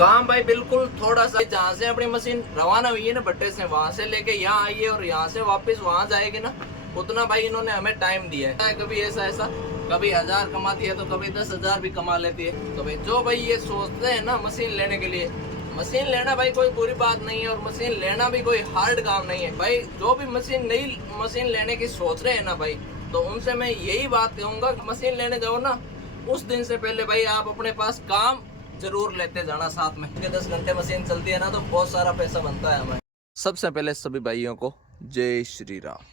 काम भाई बिल्कुल थोड़ा सा, जहाँ से अपनी मशीन रवाना हुई है ना भट्टे से, वहां से लेके यहाँ आई है और यहाँ से वापस वहां जाएगी ना, उतना भाई इन्होंने हमें टाइम दिया है। कभी ऐसा ऐसा, कभी 1000 कमाती है तो कभी 10,000 भी कमा लेती है। तो भाई जो भाई ये सोचते हैं ना मशीन लेने के लिए, मशीन लेना भाई कोई बुरी बात नहीं है, और मशीन लेना भी कोई हार्ड काम नहीं है भाई। जो भी मशीन नई मशीन लेने की सोच रहे हैं ना भाई, तो उनसे मैं यही बात कहूंगा कि मशीन लेने जाओ ना, उस दिन से पहले भाई आप अपने पास काम जरूर लेते जाना साथ में। 10 घंटे मशीन चलती है ना तो बहुत सारा पैसा बनता है हमें। सबसे पहले सभी भाइयों को जय Shri Ram.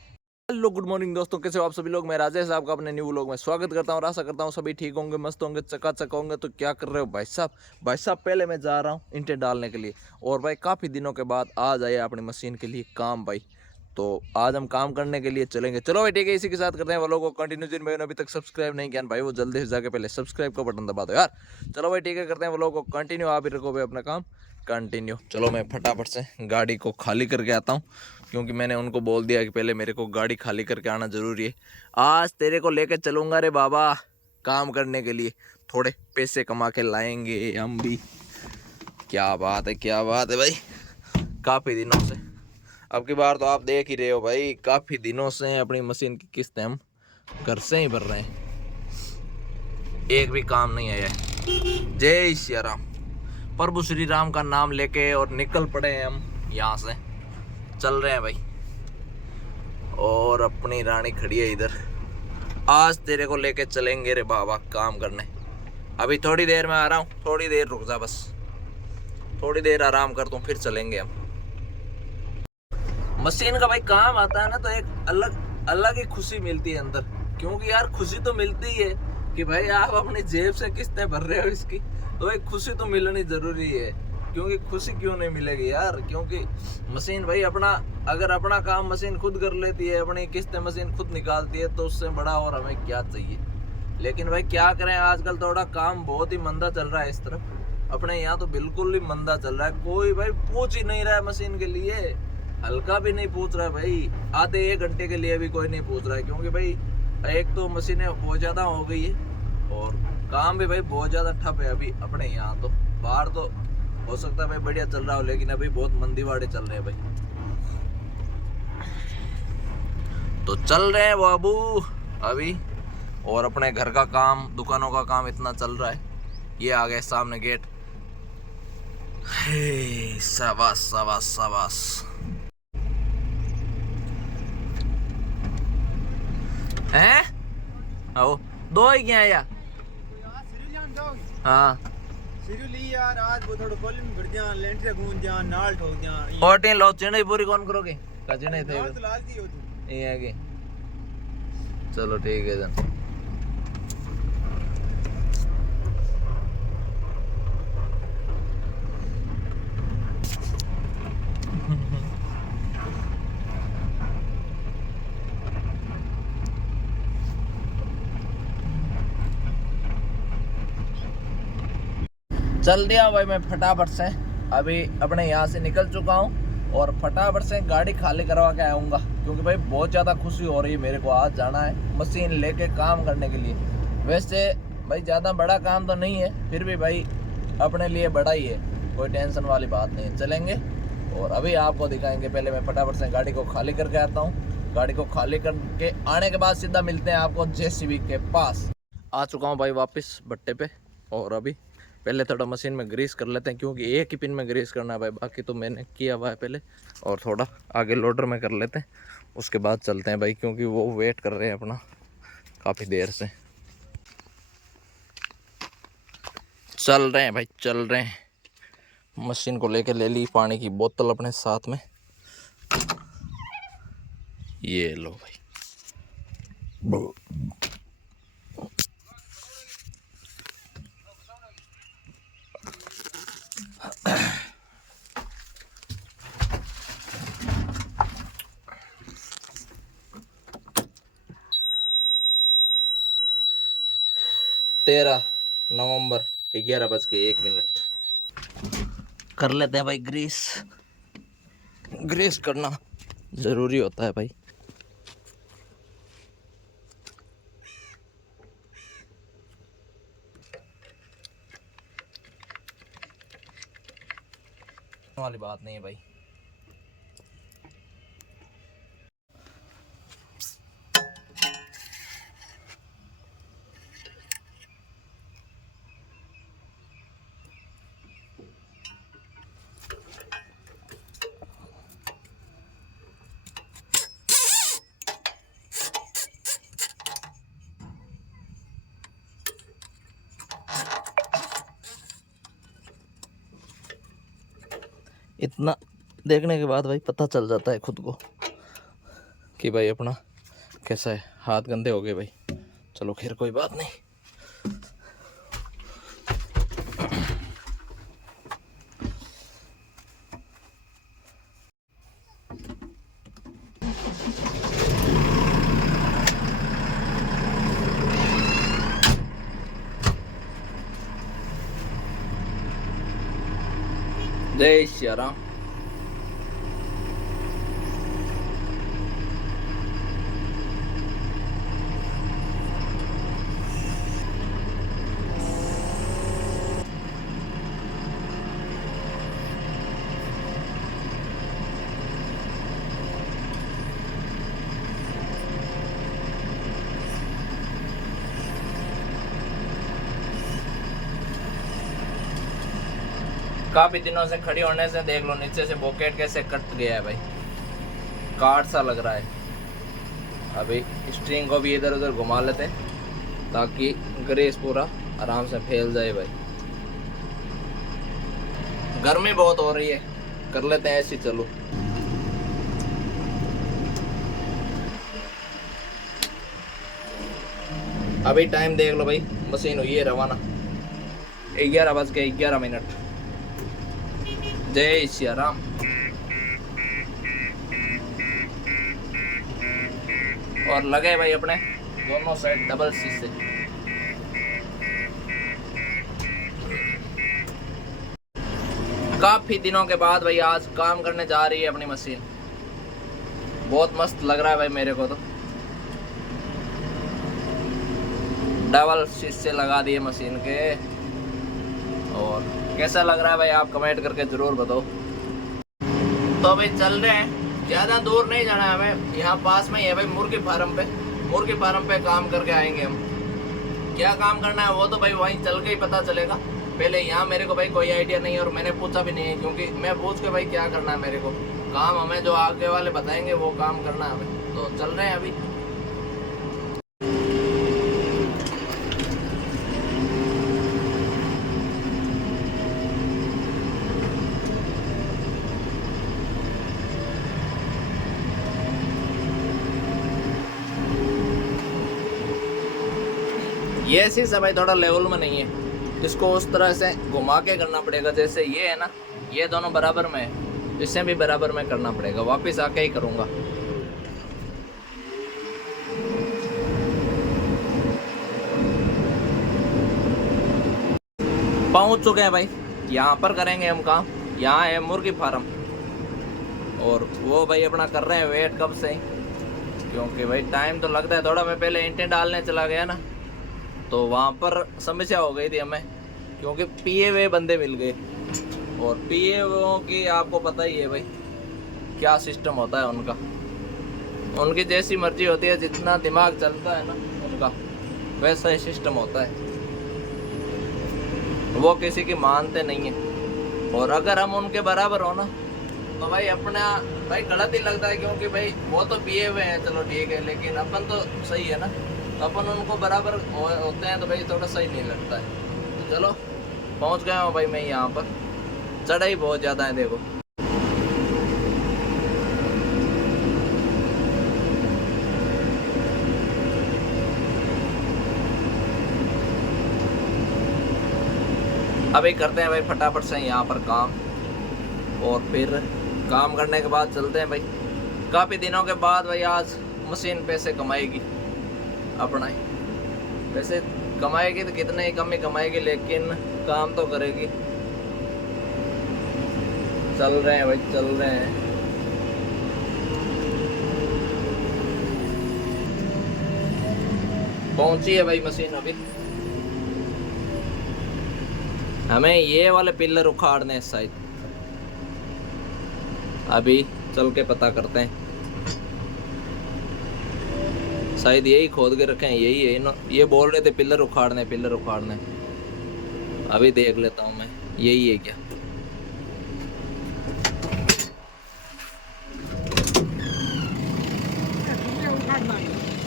Hello good morning दोस्तों, कैसे हो आप सभी लोग। मैं राजेश आपका अपने न्यू व्लॉग में स्वागत करता हूँ और आशा करता हूँ सभी ठीक होंगे, मस्त होंगे, चकाचक होंगे। तो क्या कर रहे हो भाई साहब? भाई साहब पहले मैं जा रहा हूँ ईंटे डालने के लिए, और भाई काफ़ी दिनों के बाद आज आया अपनी मशीन के लिए काम भाई। तो आज हम काम करने के लिए चलेंगे। चलो भाई ठीक है, इसी के साथ करते हैं व्लॉग को कंटिन्यू। जिन भाई ने अभी तक सब्सक्राइब नहीं किया भाई, वो जल्दी से जाके पहले सब्सक्राइब का बटन दबा दो यार। चलो भाई ठीक है, करते हैं व्लॉग को कंटिन्यू। आप ही रखो भाई अपना काम कंटिन्यू। चलो मैं फटाफट से गाड़ी को खाली करके आता हूँ, क्योंकि मैंने उनको बोल दिया कि पहले मेरे को गाड़ी खाली करके आना ज़रूरी है। आज तेरे को लेके चलूँगा रे बाबा काम करने के लिए, थोड़े पैसे कमा के लाएंगे हम भी। क्या बात है, क्या बात है भाई। काफ़ी दिनों से, अब की बार तो आप देख ही रहे हो भाई, काफ़ी दिनों से अपनी मशीन की किस्तें हम घर से ही भर रहे हैं, एक भी काम नहीं आया है। जय श्री राम। प्रभु श्री राम का नाम लेके और निकल पड़े हैं हम यहाँ से, चल रहे हैं भाई। और अपनी रानी खड़ी है इधर। आज तेरे को लेके चलेंगे रे बाबा काम करने। अभी थोड़ी देर में आ रहा हूँ, थोड़ी देर रुक जा बस, थोड़ी देर आराम कर दूँ फिर चलेंगे हम। मशीन का भाई काम आता है ना तो एक अलग अलग ही खुशी मिलती है अंदर, क्योंकि यार खुशी तो मिलती ही है कि भाई आप अपनी जेब से किस्तें भर रहे हो इसकी, तो एक खुशी तो मिलनी जरूरी है। क्योंकि खुशी क्यों नहीं मिलेगी यार, क्योंकि मशीन भाई अपना, अगर अपना काम मशीन खुद कर लेती है, अपनी किस्तें मशीन खुद निकालती है, तो उससे बड़ा और हमें क्या चाहिए। लेकिन भाई क्या करें, आजकल थोड़ा काम बहुत ही मंदा चल रहा है इस तरफ। अपने यहाँ तो बिल्कुल ही मंदा चल रहा है, कोई भाई पूछ ही नहीं रहा है मशीन के लिए, हल्का भी नहीं पूछ रहा है भाई। आधे 1 घंटे के लिए भी कोई नहीं पूछ रहा है, क्योंकि भाई एक तो मशीनें बहुत ज़्यादा हो गई है और काम भी भाई बहुत ज़्यादा ठप है अभी अपने यहाँ। तो बाहर तो हो सकता है भाई बढ़िया चल रहा हो, लेकिन अभी बहुत मंदीवाड़े चल रहे हैं भाई। तो चल रहे हैं बाबू अभी, और अपने घर का काम, दुकानों का काम इतना चल रहा है। ये आ गए सामने गेट। शाबाश शाबाश शाबाश। हैं? आओ दो ही क्या या? हाँ यार आज वो थोड़ा कॉलिंग भर दिया, लेंट से गूंज जा, नाल ठोक दिया। फोर्टीन लो चिड़े पूरी कौन करोगे? का चिड़े थे नाल तो लाल दी हो तू। ये है कि चलो ठीक है जन। चल दिया भाई मैं फटाफट से, अभी अपने यहाँ से निकल चुका हूँ और फटाफट से गाड़ी खाली करवा के आऊँगा, क्योंकि भाई बहुत ज़्यादा खुशी हो रही है मेरे को। आज जाना है मशीन लेके काम करने के लिए। वैसे भाई ज़्यादा बड़ा काम तो नहीं है, फिर भी भाई अपने लिए बड़ा ही है, कोई टेंशन वाली बात नहीं है। चलेंगे और अभी आपको दिखाएंगे। पहले मैं फटाफट से गाड़ी को खाली करके आता हूँ। गाड़ी को खाली करके आने के बाद सीधा मिलते हैं आपको जेसीबी के पास। आ चुका हूँ भाई वापस भट्टे पे, और अभी पहले थोड़ा मशीन में ग्रीस कर लेते हैं, क्योंकि एक ही पिन में ग्रीस करना है भाई, बाकी तो मैंने किया हुआ है पहले। और थोड़ा आगे लोडर में कर लेते हैं, उसके बाद चलते हैं भाई, क्योंकि वो वेट कर रहे हैं अपना काफ़ी देर से। चल रहे हैं भाई, चल रहे हैं। मशीन को लेके ले ली पानी की बोतल अपने साथ में, ये लो भाई। तेरह नवंबर 11:01 कर लेते हैं भाई ग्रीस। ग्रीस करना ज़रूरी होता है भाई। वाली बात नहीं है भाई। इतना देखने के बाद भाई पता चल जाता है खुद को कि भाई अपना कैसा है। हाथ गंदे हो गए भाई, चलो खैर कोई बात नहीं। जय श्री राम। काफी दिनों से खड़ी होने से देख लो नीचे से बॉकेट कैसे कट गया है भाई, काट सा लग रहा है। अभी स्ट्रिंग को भी इधर उधर घुमा लेते ताकि ग्रेस पूरा आराम से फैल जाए भाई। गर्मी बहुत हो रही है, कर लेते हैं ऐसी। चलो अभी टाइम देख लो भाई, मशीन हुई है रवाना 11:11। जय श्री राम। और लगे भाई अपने दोनों साइड डबल शीशे। काफी दिनों के बाद भाई आज काम करने जा रही है अपनी मशीन। बहुत मस्त लग रहा है भाई मेरे को तो। डबल शीशे लगा दिए मशीन के। और कैसा लग रहा है भाई आप कमेंट करके जरूर बताओ। तो भाई चल रहे हैं, ज्यादा दूर नहीं जाना है हमें, यहाँ पास में ही है भाई मुर्गी फार्म पे। मुर्गी फार्म पे काम करके आएंगे हम। क्या काम करना है वो तो भाई वहीं चल के ही पता चलेगा। पहले यहाँ मेरे को भाई कोई आइडिया नहीं है और मैंने पूछा भी नहीं है, क्योंकि मैं पूछ के भाई क्या करना है मेरे को। काम हमें जो आगे वाले बताएंगे वो काम करना है हमें। तो चल रहे हैं अभी। ये शीशा भाई थोड़ा लेवल में नहीं है, इसको उस तरह से घुमा के करना पड़ेगा। जैसे ये है ना, ये दोनों बराबर में है, इसे भी बराबर में करना पड़ेगा। वापस आके ही करूँगा। पहुंच चुके हैं भाई, यहाँ पर करेंगे हम काम। यहाँ है मुर्गी फार्म और वो भाई अपना कर रहे हैं वेट कब से, क्योंकि भाई टाइम तो लगता है थोड़ा। मैं पहले इंटें डालने चला गया ना, तो वहाँ पर समस्या हो गई थी हमें, क्योंकि पिए हुए बंदे मिल गए। और पिए हुओं की आपको पता ही है भाई क्या सिस्टम होता है उनका। उनकी जैसी मर्जी होती है, जितना दिमाग चलता है ना उनका, वैसा ही सिस्टम होता है। वो किसी की मानते नहीं है। और अगर हम उनके बराबर हो ना तो भाई अपना भाई गलत ही लगता है, क्योंकि भाई वो तो पिए हुए हैं, चलो ठीक है, लेकिन अपन तो सही है ना। तो अपन उनको बराबर होते हैं तो भाई थोड़ा सही नहीं लगता है। तो चलो पहुंच गया हूँ भाई मैं यहाँ पर। चढ़ाई बहुत ज़्यादा है देखो। अभी करते हैं भाई फटाफट से यहाँ पर काम, और फिर काम करने के बाद चलते हैं भाई। काफ़ी दिनों के बाद भाई आज मशीन पैसे कमाएगी अपना ही। वैसे कमाएगी तो कितने ही कम ही कमाएगी, लेकिन काम तो करेगी। चल रहे हैं भाई, चल रहे हैं। पहुंची है भाई मशीन अभी। हमें ये वाले पिलर उखाड़ने शायद, अभी चल के पता करते हैं, शायद यही खोद के रखे हैं, यही है ना। ये बोल रहे थे पिलर उखाड़ने, पिलर उखाड़ने। अभी देख लेता हूँ मैं, यही है क्या।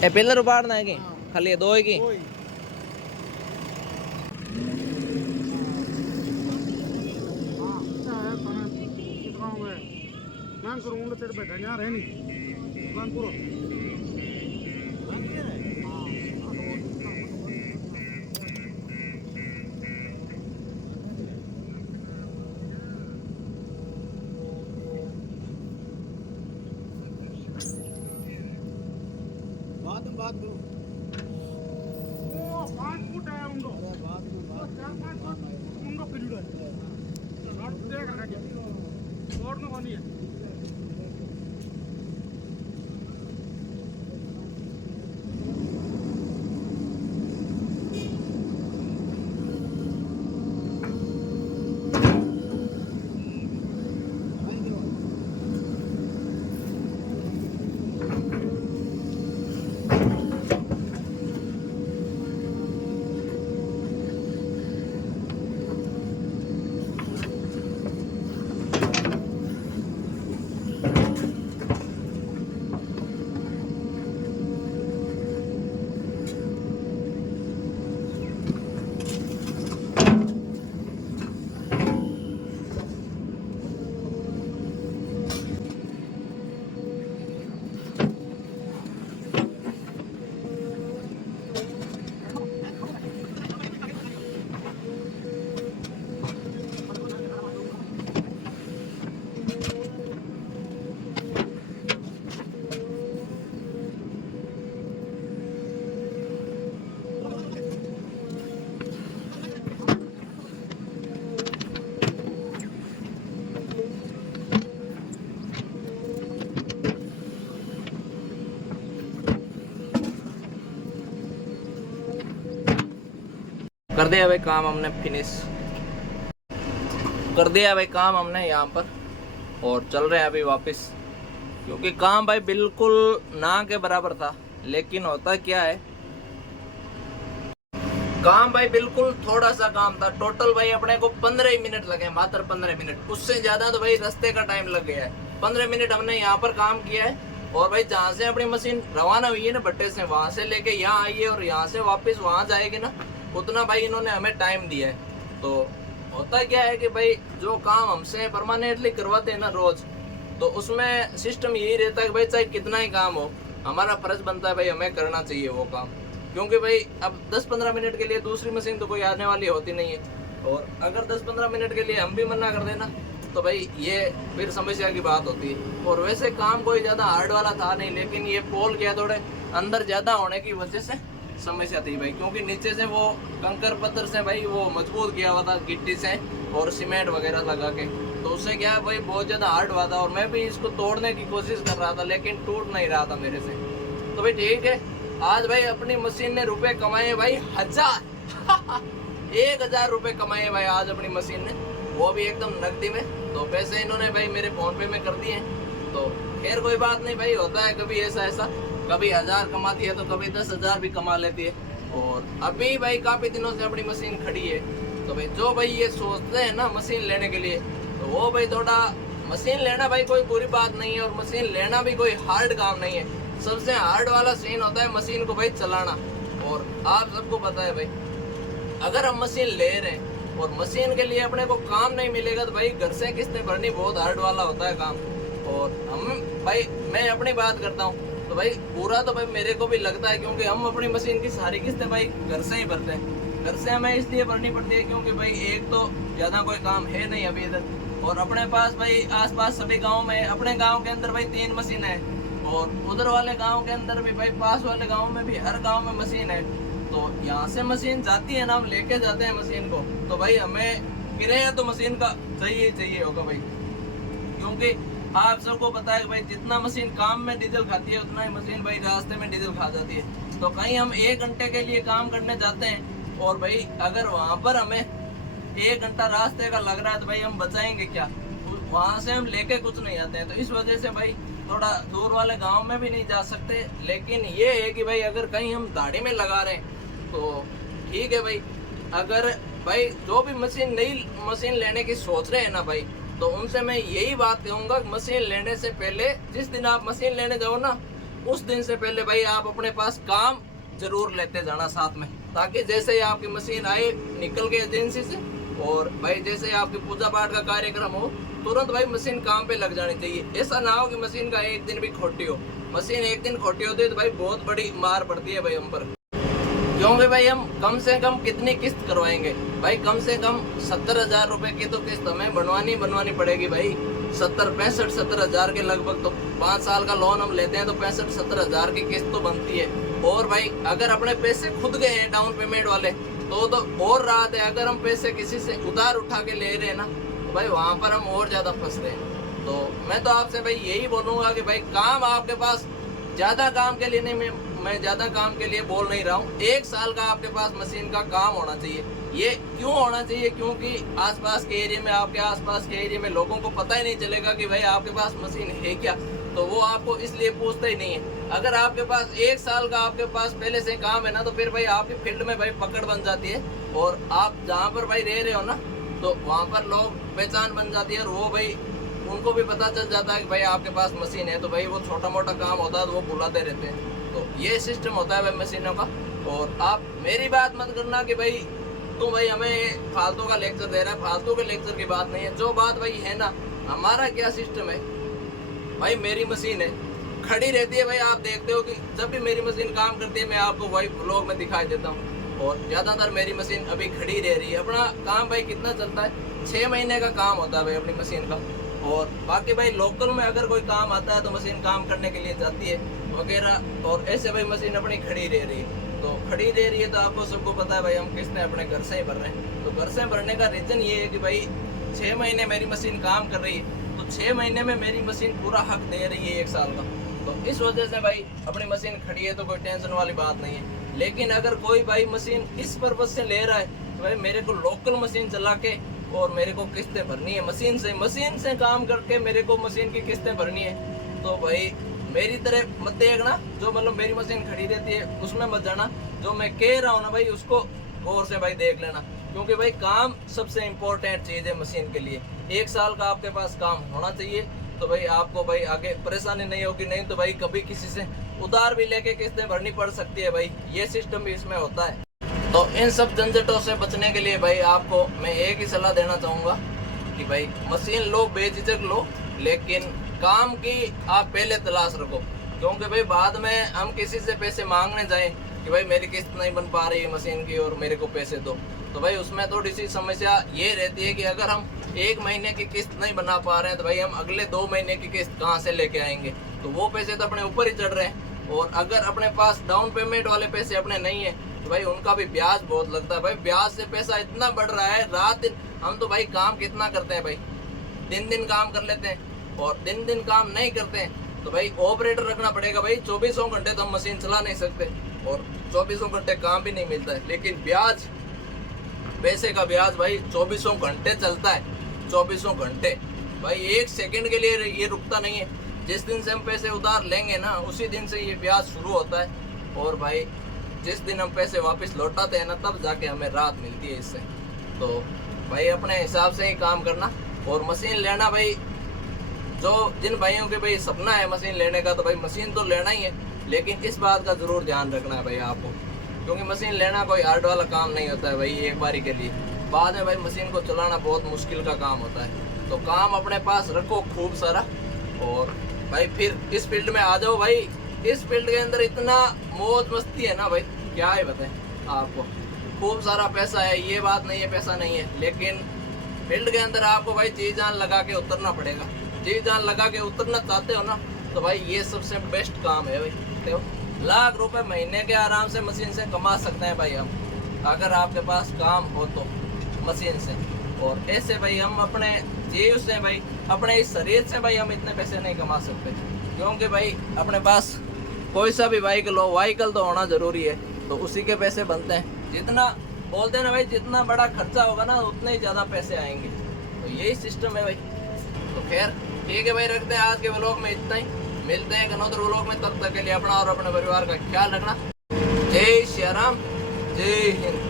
ए पिलर उखाड़ना है कि खाली ये दो है की। बात करो। ओ 5 फुट है उनको। बात में 4-5 फुट उनको फिर है। तो देख रहा है। रोड में पानी है। कर दिया भाई काम हमने फिनिश कर दिया भाई काम हमने यहाँ पर, और चल रहे हैं अभी वापस, क्योंकि काम भाई बिल्कुल ना के बराबर था। लेकिन होता क्या है, काम भाई बिल्कुल थोड़ा सा काम था। टोटल भाई अपने को 15 ही मिनट लगे, मात्र 15 मिनट। उससे ज्यादा तो भाई रास्ते का टाइम लग गया है। 15 मिनट हमने यहाँ पर काम किया है, और भाई जहाँ से अपनी मशीन रवाना हुई है ना भट्टे से, वहां से लेके यहाँ आई है और यहाँ से वापस वहां जाएगी ना, उतना भाई इन्होंने हमें टाइम दिया है। तो होता क्या है कि भाई जो काम हमसे परमानेंटली करवाते हैं ना रोज, तो उसमें सिस्टम यही रहता है कि भाई चाहे कितना ही काम हो, हमारा फर्ज बनता है भाई हमें करना चाहिए वो काम। क्योंकि भाई अब 10-15 मिनट के लिए दूसरी मशीन तो कोई आने वाली होती नहीं है, और अगर 10-15 मिनट के लिए हम भी मना कर देना तो भाई ये फिर समस्या की बात होती है। और वैसे काम कोई ज़्यादा हार्ड वाला था नहीं, लेकिन ये पोल क्या थोड़े अंदर ज़्यादा होने की वजह से समस्या थी भाई, क्योंकि नीचे से वो कंकर पत्थर से भाई वो मजबूत किया हुआ था गिट्टी से और सीमेंट वगैरह लगा के, तो उससे क्या है भाई बहुत ज़्यादा हार्ड हुआ था। और मैं भी इसको तोड़ने की कोशिश कर रहा था, लेकिन टूट नहीं रहा था मेरे से। तो भाई ठीक है, आज भाई अपनी मशीन ने रुपए कमाए भाई 1000 रुपए कमाए भाई आज अपनी मशीन ने, वो भी एकदम नकदी में। तो पैसे इन्होंने भाई मेरे फोन पे में कर दिए। तो खैर कोई बात नहीं भाई, होता है कभी ऐसा, कभी 1000 कमाती है तो कभी 10,000 भी कमा लेती है। और अभी भाई काफी दिनों से अपनी मशीन खड़ी है। तो भाई जो भाई ये सोचते हैं ना मशीन लेने के लिए, तो वो भाई थोड़ा, मशीन लेना भाई कोई बुरी बात नहीं है, और मशीन लेना भी कोई हार्ड काम नहीं है। सबसे हार्ड वाला सीन होता है मशीन को भाई चलाना। और आप सबको पता है भाई, अगर हम मशीन ले रहे हैं और मशीन के लिए अपने को काम नहीं मिलेगा, तो भाई घर से किस्तें भरनी बहुत हार्ड वाला होता है काम। और हम भाई, मैं अपनी बात करता हूँ तो भाई पूरा तो भाई मेरे को भी लगता है, क्योंकि हम अपनी मशीन की सारी किस्तें भाई घर से ही भरते हैं। घर से हमें इसलिए भरनी पड़ती है क्योंकि भाई एक तो ज़्यादा कोई काम है नहीं अभी इधर, और अपने पास भाई आसपास सभी गाँव में, अपने गाँव के अंदर भाई 3 मशीन है, और उधर वाले गांव के अंदर भी भाई, पास वाले गांव में भी, हर गांव में मशीन है। तो यहाँ से मशीन जाती है ना, हम लेके जाते हैं मशीन को, तो भाई हमें किराया तो मशीन का चाहिए होगा भाई। क्योंकि आप सबको पता है कि भाई जितना मशीन काम में डीजल खाती है, उतना ही मशीन भाई रास्ते में डीजल खा जाती है। तो कहीं हम 1 घंटे के लिए काम करने जाते हैं, और भाई अगर वहाँ पर हमें 1 घंटा रास्ते का लग रहा है, तो भाई हम बचाएंगे क्या? वहाँ से हम लेके कुछ नहीं आते हैं। तो इस वजह से भाई थोड़ा दूर वाले गांव में भी नहीं जा सकते। लेकिन ये है कि भाई अगर कहीं हम दाढ़ी में लगा रहे हैं तो ठीक है भाई। अगर भाई जो भी नई मशीन लेने की सोच रहे हैं ना भाई, तो उनसे मैं यही बात कहूँगा, मशीन लेने से पहले, जिस दिन आप मशीन लेने जाओ ना, उस दिन से पहले भाई आप अपने पास काम जरूर लेते जाना साथ में, ताकि जैसे ही आपकी मशीन आए निकल के एजेंसी से, और भाई जैसे ही आपकी पूजा पाठ का कार्यक्रम हो, तुरंत भाई मशीन काम पे लग जानी चाहिए। ऐसा ना हो कि मशीन का एक दिन भी खोटी हो। मशीन एक दिन खोटी होती है तो भाई बहुत बड़ी मार पड़ती है भाई हम पर। क्योंकि भाई हम कम से कम कितनी किस्त करवाएंगे भाई? कम से कम 70,000 रुपए की तो किस्त हमें बनवानी पड़ेगी भाई। 70-65-70,000 के लगभग। तो 5 साल का लोन हम लेते हैं तो 65-70,000 की किस्त तो बनती है। और भाई अगर अपने पैसे खुद गए हैं डाउन पेमेंट वाले तो और राहत है। अगर हम पैसे किसी से उधार उठा के ले रहे हैं ना, तो भाई वहाँ पर हम और ज्यादा फंसते हैं। तो मैं तो आपसे भाई यही बोलूंगा कि भाई काम आपके पास ज्यादा काम के लिए नहीं, मैं ज्यादा काम के लिए बोल नहीं रहा हूँ। 1 साल का आपके पास मशीन का काम होना चाहिए। ये क्यों होना चाहिए? क्योंकि आसपास के एरिया में, आपके आसपास के एरिया में लोगों को पता ही नहीं चलेगा कि भाई आपके पास मशीन है क्या, तो वो आपको इसलिए पूछते ही नहीं है। अगर आपके पास 1 साल का आपके पास पहले से काम है ना, तो फिर भाई आपकी फील्ड में भाई पकड़ बन जाती है। और आप जहाँ पर भाई रह रहे हो ना, तो वहाँ पर लोग पहचान बन जाती है। और वो भाई उनको भी पता चल जाता है कि भाई आपके पास मशीन है। तो भाई वो छोटा मोटा काम होता है तो वो बुलाते रहते हैं। तो ये सिस्टम होता है भाई मशीनों का। और आप मेरी बात मत करना कि भाई तुम भाई हमें फालतू का लेक्चर दे रहा है। फालतू के लेक्चर की बात नहीं है। जो बात भाई है ना, हमारा क्या सिस्टम है भाई, मेरी मशीन है खड़ी रहती है भाई। आप देखते हो कि जब भी मेरी मशीन काम करती है मैं आपको भाई ब्लॉग में दिखाई देता हूँ। और ज्यादातर मेरी मशीन अभी खड़ी रह रही है। अपना काम भाई कितना चलता है, 6 महीने का काम होता है भाई अपनी मशीन का। और बाकी भाई लोकल में अगर कोई काम आता है तो मशीन काम करने के लिए जाती है वगैरह। और ऐसे भाई मशीन अपनी खड़ी रह रही है। तो खड़ी रह रही है तो आपको सबको पता है भाई हम किस्तें अपने घर से ही भर रहे हैं। तो घर से भरने का रीजन ये है कि भाई 6 महीने मेरी मशीन काम कर रही है, तो 6 महीने में मेरी मशीन पूरा हक दे रही है 1 साल का। तो इस वजह से भाई अपनी मशीन खड़ी है तो कोई टेंशन वाली बात नहीं है। लेकिन अगर कोई भाई मशीन इस पर्पज से ले रहा है तो भाई मेरे को लोकल मशीन चला के और मेरे को किस्तें भरनी है मशीन से काम करके मेरे को मशीन की किस्तें भरनी है, तो भाई मेरी तरह मत देखना। जो मतलब मेरी मशीन खड़ी रहती है उसमें मत जाना। जो मैं कह रहा हूँ ना भाई उसको गौर से भाई देख लेना। क्योंकि भाई काम सबसे इम्पोर्टेंट चीज़ है मशीन के लिए। 1 साल का आपके पास काम होना चाहिए तो भाई आपको भाई आगे परेशानी नहीं होगी। नहीं तो भाई कभी किसी से उधार भी लेके किस्तें भरनी पड़ सकती है भाई। ये सिस्टम भी इसमें होता है। तो इन सब झंझटों से बचने के लिए भाई आपको मैं एक ही सलाह देना चाहूँगा कि भाई मशीन लो, बेझिझक लो, लेकिन काम की आप पहले तलाश रखो। क्योंकि भाई बाद में हम किसी से पैसे मांगने जाएं कि भाई मेरी किस्त नहीं बन पा रही है मशीन की और मेरे को पैसे दो, तो भाई उसमें थोड़ी सी समस्या ये रहती है कि अगर हम 1 महीने की किस्त नहीं बना पा रहे हैं तो भाई हम अगले 2 महीने की किस्त कहाँ से लेके आएंगे? तो वो पैसे तो अपने ऊपर ही चढ़ रहे हैं। और अगर अपने पास डाउन पेमेंट वाले पैसे अपने नहीं है तो भाई उनका भी ब्याज बहुत लगता है भाई। ब्याज से पैसा इतना बढ़ रहा है रात दिन। हम तो भाई काम कितना करते हैं भाई, दिन काम कर लेते हैं और दिन काम नहीं करते हैं तो भाई ऑपरेटर रखना पड़ेगा भाई। 24 घंटे तो हम मशीन चला नहीं सकते और 24 घंटे काम भी नहीं मिलता है। लेकिन ब्याज, पैसे का ब्याज भाई 24 घंटे चलता है। 24 घंटे भाई 1 सेकंड के लिए ये रुकता नहीं है। जिस दिन से हम पैसे उधार लेंगे ना उसी दिन से ये ब्याज शुरू होता है। और भाई जिस दिन हम पैसे वापस लौटाते हैं ना तब जाके हमें राहत मिलती है इससे। तो भाई अपने हिसाब से ही काम करना। और मशीन लेना भाई, जो जिन भाइयों के भाई सपना है मशीन लेने का, तो भाई मशीन तो लेना ही है। लेकिन इस बात का जरूर ध्यान रखना है भाई आपको, क्योंकि मशीन लेना कोई हार्ड वाला काम नहीं होता है भाई एक बारी के लिए। बाद में भाई मशीन को चलाना बहुत मुश्किल का काम होता है। तो काम अपने पास रखो खूब सारा और भाई फिर इस फील्ड में आ जाओ भाई। इस फील्ड के अंदर इतना मौज मस्ती है ना भाई, क्या है बताएं आपको। खूब सारा पैसा है, ये बात नहीं है पैसा नहीं है, लेकिन फील्ड के अंदर आपको भाई जी जान लगा के उतरना पड़ेगा। जी जान लगा के उतरना चाहते हो ना तो भाई ये सबसे बेस्ट काम है भाई। देखो लाख रुपए महीने के आराम से मशीन से कमा सकते हैं भाई हम, अगर आपके पास काम हो तो मशीन से। और ऐसे भाई हम अपने जीव से भाई, अपने इस शरीर से भाई हम इतने पैसे नहीं कमा सकते। क्योंकि भाई अपने पास कोई सा भी व्हीकल तो होना जरूरी है, तो उसी के पैसे बनते हैं। जितना बोलते हैं ना भाई, जितना बड़ा खर्चा होगा ना उतने ही ज़्यादा पैसे आएंगे। तो यही सिस्टम है भाई। तो खैर ठीक है भाई, रखते हैं आज के व्लॉग में इतना ही। मिलते हैं एक अनदर व्लॉग में, तब तक के लिए अपना और अपने परिवार का ख्याल रखना। जय श्री राम, जय हिंद।